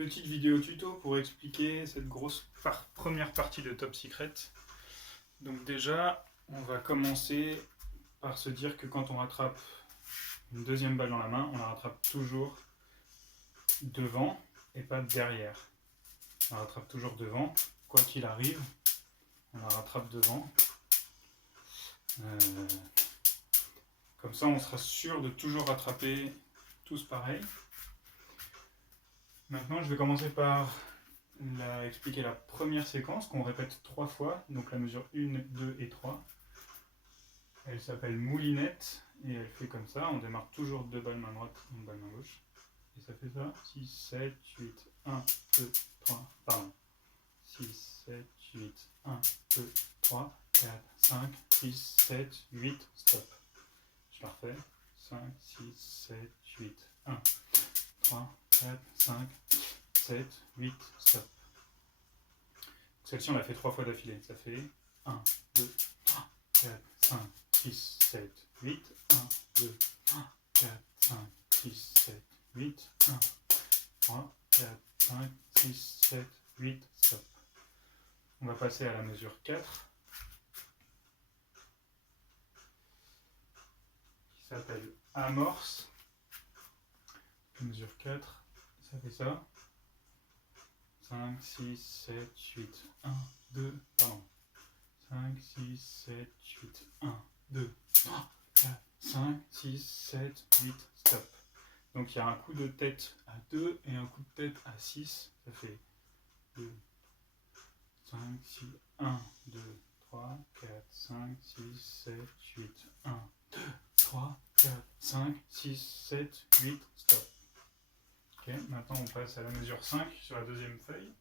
Petite vidéo tuto pour expliquer cette grosse première partie de Top Secret. Donc déjà, on va commencer par se dire que quand on rattrape une deuxième balle dans la main, on la rattrape toujours devant et pas derrière. On la rattrape toujours devant, quoi qu'il arrive, on la rattrape devant. Comme ça, on sera sûr de toujours rattraper tous pareil. Maintenant, je vais commencer par expliquer la première séquence qu'on répète 3 fois, donc la mesure 1, 2 et 3. Elle s'appelle moulinette et elle fait comme ça. On démarre toujours 2 balles main droite, 1 balle main gauche. Et ça fait ça. 6, 7, 8, 1, 2, 3, pardon. 6, 7, 8, 1, 2, 3, 4, 5, 6, 7, 8, stop. Je la refais. 5, 6, 7, 8, 1, 3, 4, 5, 7, 8, stop. Celle-ci, on l'a fait 3 fois d'affilée. Ça fait 1, 2, 3, 4, 5, 6, 7, 8, 1, 2, 3, 4, 5, 6, 7, 8, 1, 3, 4, 5, 6, 7, 8, stop. On va passer à la mesure 4, qui s'appelle amorce. Mesure 4, ça fait ça. 5, 6, 7, 8, 1, 2, pardon. 5, 6, 7, 8, 1, 2, 3, 4, 5, 6, 7, 8, stop. Donc il y a un coup de tête à 2 et un coup de tête à 6. Ça fait 2, 5, 6, 1, 2, 3, 4, 5, 6, 7, 8, 1, 2, 3, 4, 5, 6, 7, 8, stop. Ok, maintenant on passe à la mesure 5 sur la deuxième feuille.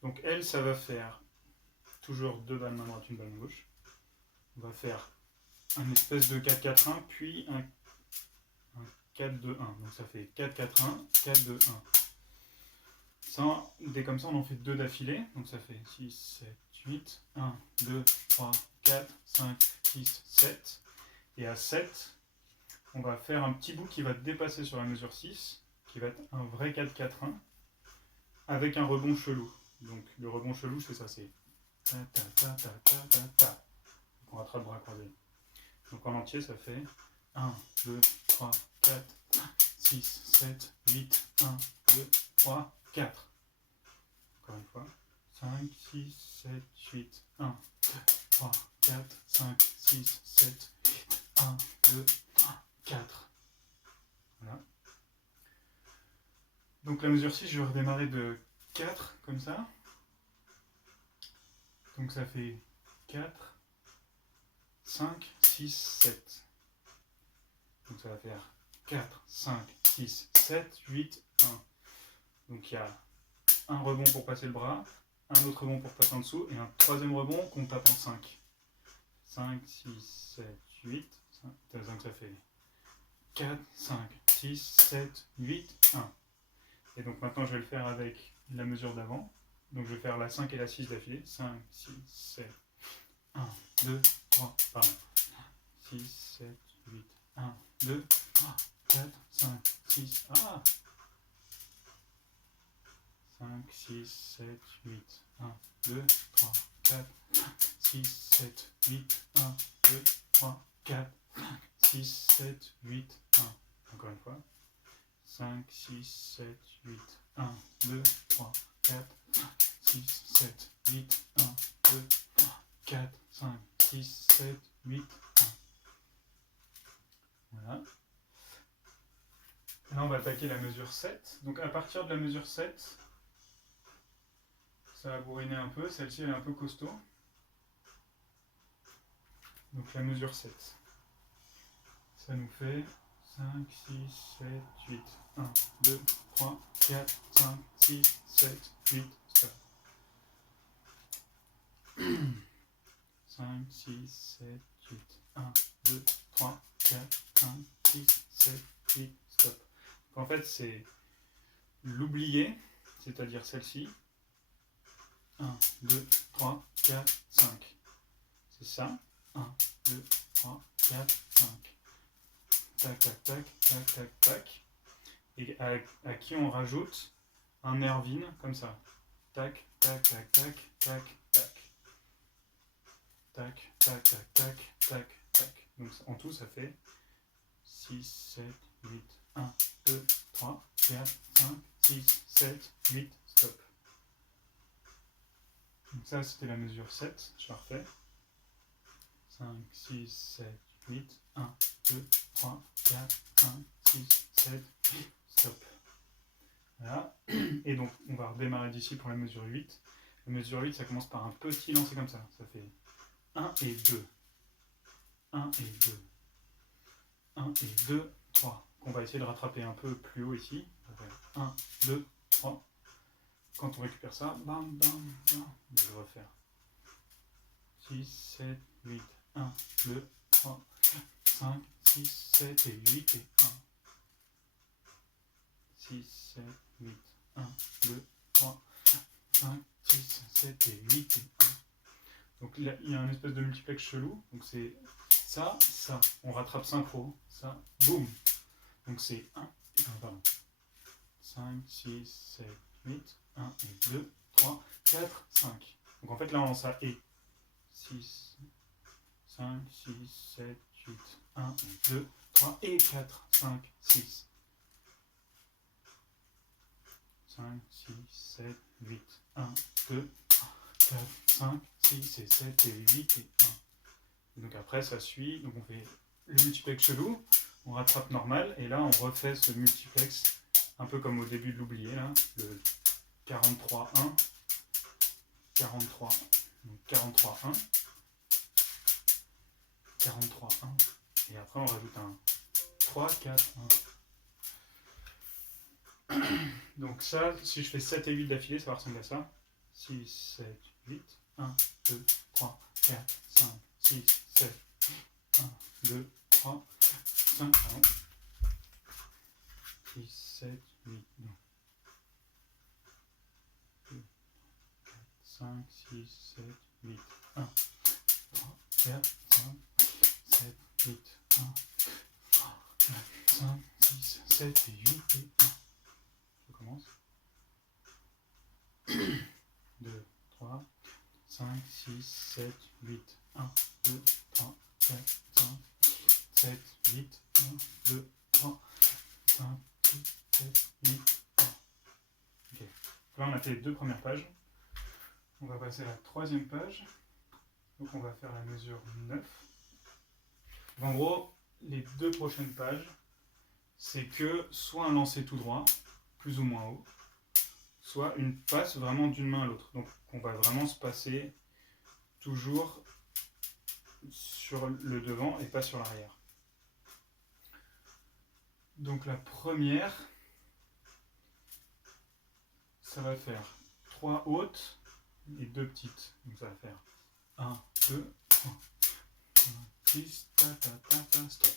Donc elle, ça va faire toujours 2 balles main droite, 1 balle main gauche. On va faire un espèce de 4-4-1, puis un 4-2-1. Donc ça fait 4-4-1, 4-2-1. Ça, dès comme ça, on en fait 2 d'affilée. Donc ça fait 6, 7, 8, 1, 2, 3, 4, 5, 6, 7. Et à 7, on va faire un petit bout qui va dépasser sur la mesure 6, qui va être un vrai 4-4-1, avec un rebond chelou. Donc le rebond chelou, c'est ça, c'est ta ta ta ta ta ta ta. Donc on rattrape bras croisés. Donc en entier, ça fait 1, 2, 3, 4, 5, 6, 7, 8, 1, 2, 3, 4. Encore une fois. 5, 6, 7, 8, 1, 2, 3, 4, 5, 6, 7, 8, 1, 2, 3, 4. Voilà. Donc la mesure 6, je vais redémarrer de 4, comme ça. Donc ça fait 4, 5, 6, 7. Donc ça va faire 4, 5, 6, 7, 8, 1. Donc il y a un rebond pour passer le bras, un autre rebond pour passer en dessous, et un troisième rebond qu'on tape en 5. 5, 6, 7, 8. Donc ça fait 4, 5, 6, 7, 8, 1. Et donc maintenant je vais le faire avec la mesure d'avant. Donc je vais faire la 5 et la 6 d'affilée. 5, 6, 7, 1, 2, 3, pardon. 6, 7, 8, 1, 2, 3, 4, 5, 6, 5, 6, 7, 8, 1, 2, 3, 4, 6, 7, 8, 1, 2, 3, 4, 6, 7, 8, 1. Encore une fois. 5, 6, 7, 8, 1, 2, 3, 4, 6, 7, 8, 1, 2, 3, 4, 5, 6, 7, 8, 1. Voilà. Là, on va attaquer la mesure 7. Donc à partir de la mesure 7, ça va bourriner un peu. Celle-ci, elle est un peu costaud. Donc la mesure 7. Ça nous fait 5, 6, 7, 8, 1, 2, 3, 4, 5, 6, 7, 8, stop. 5, 6, 7, 8, 1, 2, 3, 4, 5, 6, 7, 8, stop. Donc en fait, c'est l'oublier, c'est-à-dire celle-ci. 1, 2, 3, 4, 5. C'est ça. 1, 2, 3, 4, 5. tac, tac, tac, tac, tac, tac. Et à qui on rajoute un nervine comme ça. Tac, tac, tac, tac, tac, tac. Tac, tac, tac, tac, tac, tac. Donc en tout, ça fait 6, 7, 8, 1, 2, 3, 4, 5, 6, 7, 8, stop. Donc ça, c'était la mesure 7. Je la refais. 5, 6, 7, 8, 1, 2, 3, 4, 5, 6, 7, 8, stop. Voilà. Et donc, on va redémarrer d'ici pour la mesure 8. La mesure 8, ça commence par un petit lancer comme ça. Ça fait 1 et 2. 1 et 2. 1 et 2, 3. On va essayer de rattraper un peu plus haut ici. On va faire 1, 2, 3. Quand on récupère ça, bam, bam, bam. Je vais le refaire. 6, 7, 8, 1, 2, 3, 5, 6, 7 et 8 et 1. 6, 7, 8, 1, 2, 3, 5, 6, 7 et 8 et 1. Donc là, il y a un espèce de multiplex chelou. Donc c'est ça, ça. On rattrape synchro. Ça, boum. Donc c'est 1, pardon. 5, 6, 7, 8, 1 et 2, 3, 4, 5. Donc en fait là on lance à et. 6, 5, 6, 7, 8, 1 et 2, 3 et 4, 5, 6. 5, 6, 7, 8, 1, 2, 3, 4, 5, 6 et 7 et 8 et 1. Et donc après ça suit, donc on fait le multiplex chelou, on rattrape normal, et là on refait ce multiplex, un peu comme au début de l'oublié, là, le 43, 1, 43, donc 43, 1, 43, 1, et après on rajoute un 3, 4, 1. Donc ça, si je fais 7 et 8 d'affilée, ça va ressembler à ça. 6, 7, 8, 1, 2, 3, 4, 5, 6, 7, 1, 2, 3, 5, pardon. 6, 7, 8, non. 2, 4, 5, 6, 7, 8, 1, 3, 4, 5, 7, 8, 1, 3, 4, 5, 6, 7 et 8 et 1. Je commence. 2, 3, 5, 6, 7, 8, 1, 2, 3, 4, 5, 7, 8, 1, 2, 3, 5, 6, 7, 8, 1. Ok. Là, on a fait les deux premières pages. On va passer à la troisième page. Donc, on va faire la mesure 9. En gros, les deux prochaines pages, c'est que soit un lancer tout droit, plus ou moins haut, soit une passe vraiment d'une main à l'autre. Donc, on va vraiment se passer toujours sur le devant et pas sur l'arrière. Donc la première, ça va faire 3 hautes et 2 petites. Donc ça va faire 1, 2, 3, 5, 6, ta ta ta ta, stop.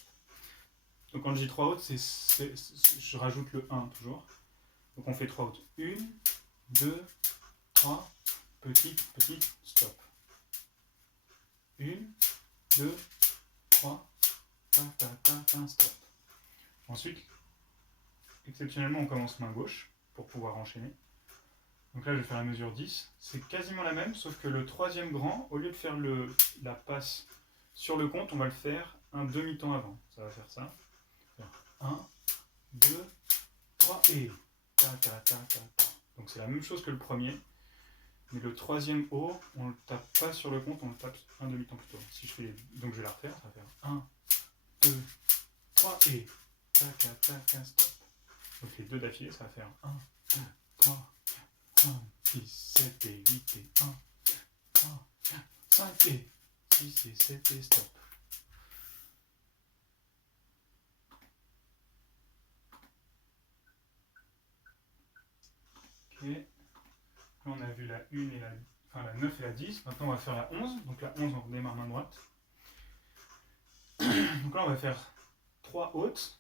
Donc quand je dis 3 hautes, je rajoute le 1 toujours. Donc on fait 3 hautes. 1, 2, 3, petite, petite, stop. 1, 2, 3, ta ta ta ta, stop. Ensuite, exceptionnellement, on commence main gauche pour pouvoir enchaîner. Donc là, je vais faire la mesure 10. C'est quasiment la même, sauf que le troisième grand, au lieu de faire la passe sur le compte, on va le faire un demi-temps avant. Ça va faire ça. 1, 2, 3 et ta ta ta ta ta. Donc c'est la même chose que le premier, mais le troisième haut, on ne le tape pas sur le compte, on le tape un demi-temps plus tôt. Si je fais donc je vais la refaire, ça va faire 1, 2, 3 et ta ta ta ta, stop. Donc les deux d'affilée, ça va faire 1, 2, 3, 5, 6, 7 et 8 et 1, 3, 4, 5 et 6 et 7 et stop. Ok. Là on a vu la 1 et la 9 et la 10. Maintenant on va faire la 11. Donc la 11 on redémarre main droite. Donc là on va faire 3 hautes.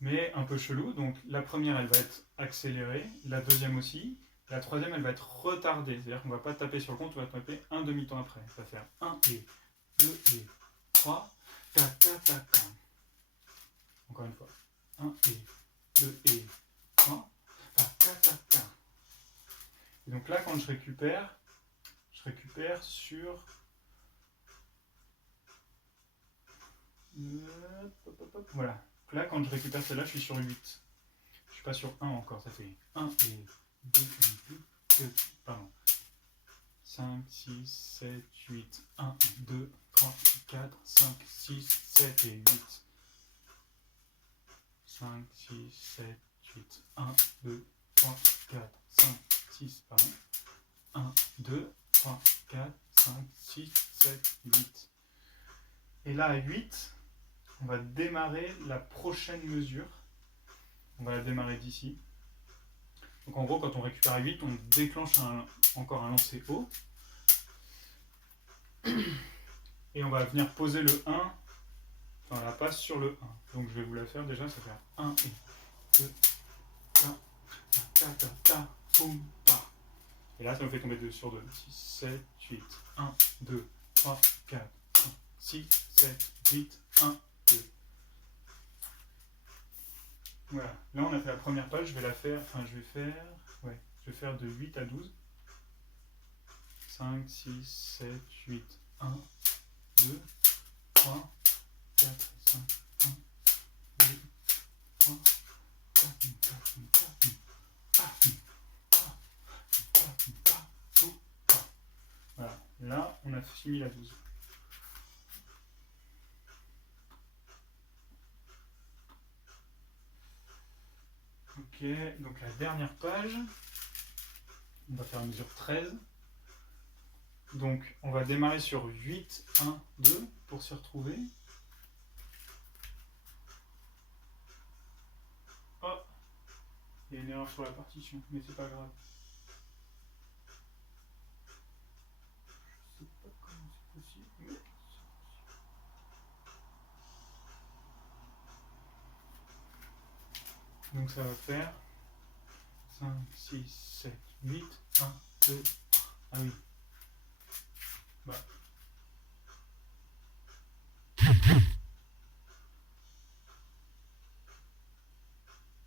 Mais un peu chelou. Donc la première elle va être accélérée. La deuxième aussi. La troisième, elle va être retardée, c'est-à-dire qu'on ne va pas taper sur le compte, on va taper un demi-temps après. Ça va faire 1 et 2 et 3, ta, ta, ta, ta. Encore une fois. 1 et 2 et 3. Ta, ta, ta, ta. Et donc là, quand je récupère sur... Voilà. Donc là, quand je récupère celle-là, je suis sur 8. Je suis pas sur 1 encore. Ça fait 1 et 2 et 2, pardon. 5, 6, 7, 8. 1, 2, 3, 4, 5, 6, 7 et 8. 5, 6, 7, 8. 1, 2, 3, 4, 5, 6, pardon. 1, 2, 3, 4, 5, 6, 7, 8. Et là, à 8, on va démarrer la prochaine mesure. On va la démarrer d'ici. Donc en gros, quand on récupère à 8, on déclenche encore un lancer haut. Et on va venir poser le 1, enfin la passe sur le 1. Donc je vais vous la faire déjà, ça fait 1 et 2, ta, ta, ta, ta, boum, ta. Et là, ça me fait tomber 2 sur 2. 6, 7, 8, 1, 2, 3, 4, 5, 6, 7, 8, 1, 2. Voilà, là on a fait la première page, je vais faire de 8 à 12. 5, 6, 7, 8, 1, 2, 3, 4, 5, 1, 2, 3, 4, 4, voilà, là on a fini la 12. Ok, donc la dernière page, on va faire la mesure 13. Donc on va démarrer sur 8, 1, 2 pour s'y retrouver. Oh, il y a une erreur sur la partition, mais c'est pas grave. Je sais pas comment c'est possible, mais c'est possible. Donc ça va faire 5, 6, 7, 8, 1, 2, 3. Ah oui. Bah.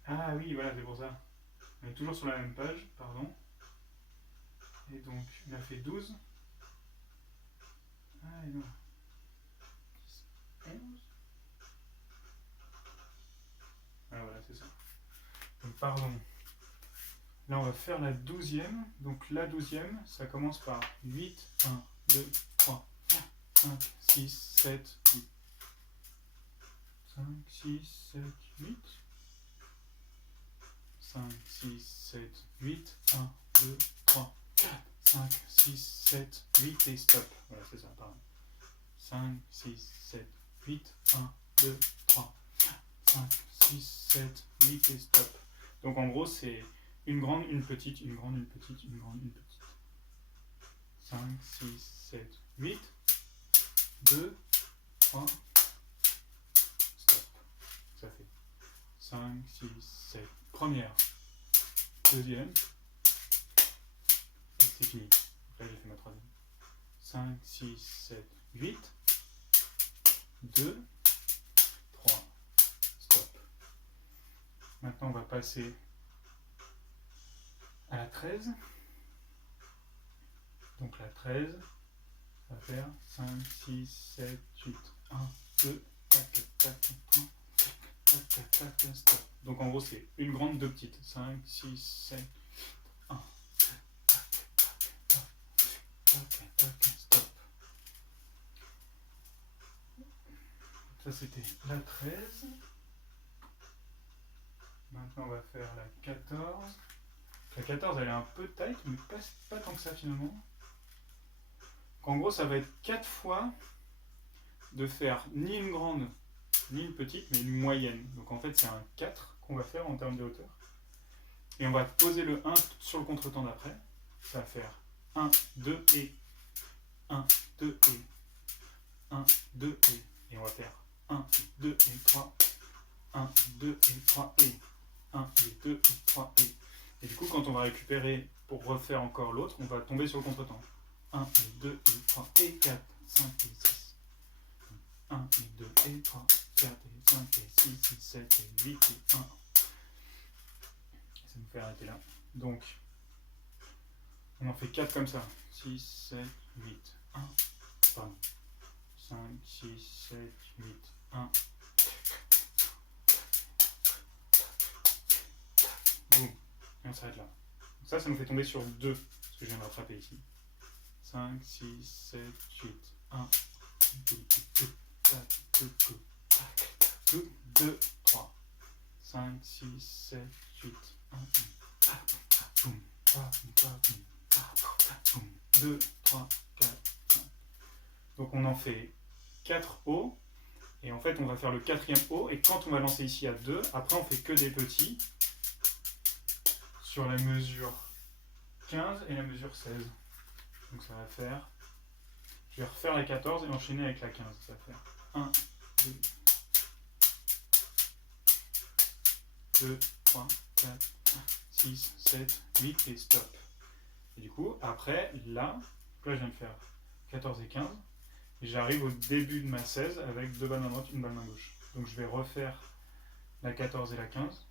Ah oui, voilà, c'est pour ça. On est toujours sur la même page, pardon. Et donc, on a fait 12. Ah et non. 10, 11. Ah voilà, c'est ça. Donc, pardon. Là, on va faire la 12e. Donc, la 12e, ça commence par 8, 1, 2, 3, 4, 5, 6, 7, 8. 5, 6, 7, 8. 5, 6, 7, 8. 1, 2, 3, 4, 5, 6, 7, 8 et stop. Voilà, c'est ça, pardon. 5, 6, 7, 8, 1, 2, 3, 4, 5, 6, 7, 8 et stop. Donc en gros, c'est une grande, une petite, une grande, une petite, une grande, une petite. 5, 6, 7, 8, 2, 3, stop. Ça fait 5, 6, 7, première, deuxième, et c'est fini. Là, j'ai fait ma troisième. 5, 6, 7, 8, 2, 3, stop. Maintenant, on va passer à la 13. Donc la 13, ça va faire 5, 6, 7, 8, 1, 2, tac, tac, tac, 3, tac, tac, tac, tac, stop. Donc en gros, c'est une grande, deux petites. 5, 6, 7, 1, tac, tac, tac, tac, tac, stop. Ça, c'était la 13. Maintenant, on va faire la 14. La 14, elle est un peu tight, mais pas tant que ça finalement. Donc, en gros, ça va être 4 fois de faire ni une grande ni une petite, mais une moyenne. Donc en fait, c'est un 4 qu'on va faire en termes de hauteur. Et on va poser le 1 sur le contretemps d'après. Ça va faire 1, 2 et 1, 2 et 1, 2 et on va faire 1, 2 et 3, 1, 2 et 3 et 1 et 2 et 3 et. Et du coup, quand on va récupérer pour refaire encore l'autre, on va tomber sur le contretemps. 1 et 2 et 3 et 4, 5 et 6. 1 et 2 et 3, 4 et 5 et 6 et 7 et 8 et 1. Ça nous fait arrêter là. Donc, on en fait 4 comme ça. 6, 7, 8, 1. Pardon. 5, 6, 7, 8, 1. Boum. Et on s'arrête là. Donc ça nous fait tomber sur 2, ce que je viens de rattraper ici. 5, 6, 7, 8, 1. 2, 3. 5, 6, 7, 8, 1. 2, 3, 4, 5. Donc on en fait 4 hauts. Et en fait, on va faire le 4e haut. Et quand on va lancer ici à 2, après on fait que des petits sur la mesure 15 et la mesure 16. Donc ça va faire... Je vais refaire la 14 et enchaîner avec la 15. Ça va faire 1, 2, 3, 4, 6, 7, 8 et stop. Et du coup, après, là je viens de faire 14 et 15. Et j'arrive au début de ma 16 avec 2 balles main droite, une balle main gauche. Donc je vais refaire la 14 et la 15.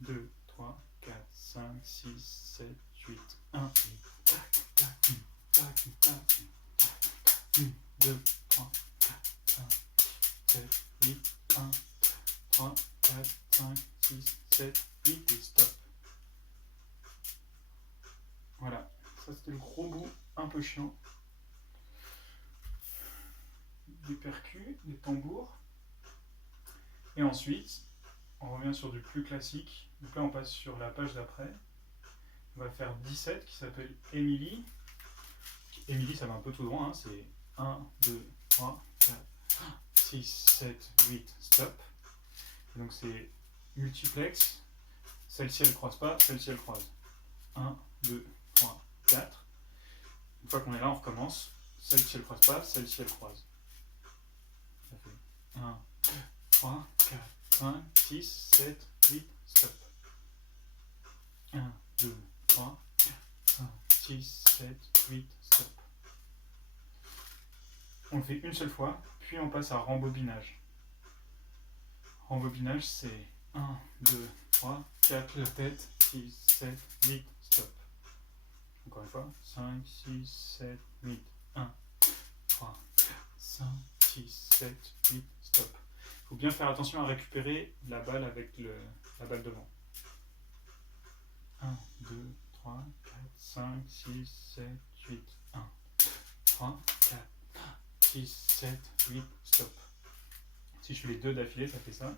2, 3, 4, 5, 6, 7, 8, 1, 2, 3, 4, 5, 7, 8, 1, 3, 4, 5, 6, 7, 8 et stop. Voilà, ça c'était le gros bout un peu chiant. Des percus, des tambours. Et ensuite, on revient sur du plus classique. Donc là, on passe sur la page d'après. On va faire 17 qui s'appelle Émilie. Émilie, ça va un peu tout droit. Hein. C'est 1, 2, 3, 4, 6, 7, 8, stop. Et donc c'est multiplex. Celle-ci, elle ne croise pas. Celle-ci, elle croise. 1, 2, 3, 4. Une fois qu'on est là, on recommence. Celle-ci, elle ne croise pas. Celle-ci, elle croise. Ça fait 1, 2, 3, 4, 5, 6, 7, 8, stop. 1, 2, 3, 4, 5, 6, 7, 8, stop. On le fait une seule fois, puis on passe à rembobinage. Rembobinage, c'est 1, 2, 3, 4, la tête, 6, 7, 8, stop. Encore une fois, 5, 6, 7, 8, 1, 3, 4, 5, 6, 7, 8, stop. Il faut bien faire attention à récupérer la balle avec la balle devant. 1, 2, 3, 4, 5, 6, 7, 8, 1, 3, 4, 6, 7, 8, stop. Si je fais les deux d'affilée, ça fait ça.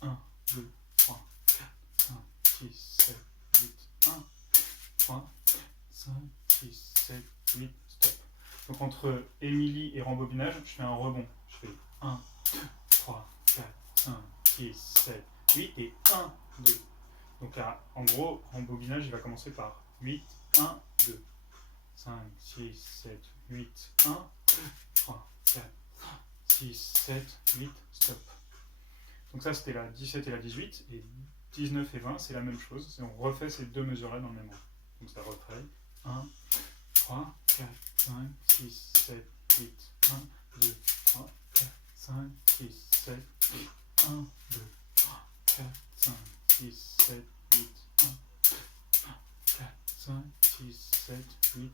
1, 2, 3, 4, 5, 6, 7, 8, 1, 3, 4, 5, 6, 7, 8, stop. Donc entre Émilie et rembobinage, je fais un rebond. Je fais 1, 2, 3, 4, 5, 6, 7, 8 et 1, 2. Donc là, en gros, rembobinage, il va commencer par 8, 1, 2, 5, 6, 7, 8, 1, 2, 3, 4, 6, 7, 8, stop. Donc ça, c'était la 17 et la 18. Et 19 et 20, c'est la même chose. Et on refait ces deux mesures-là dans le même ordre. Donc ça referait 1, 3, 4, 5, 6, 7, 8, 1, 2, 3, 4, 5, 6, 7, 8, 1, 2, 3, 4, 5, 6, 7, 8, 1, 2, 3, 4, 5, 6, 7, 8,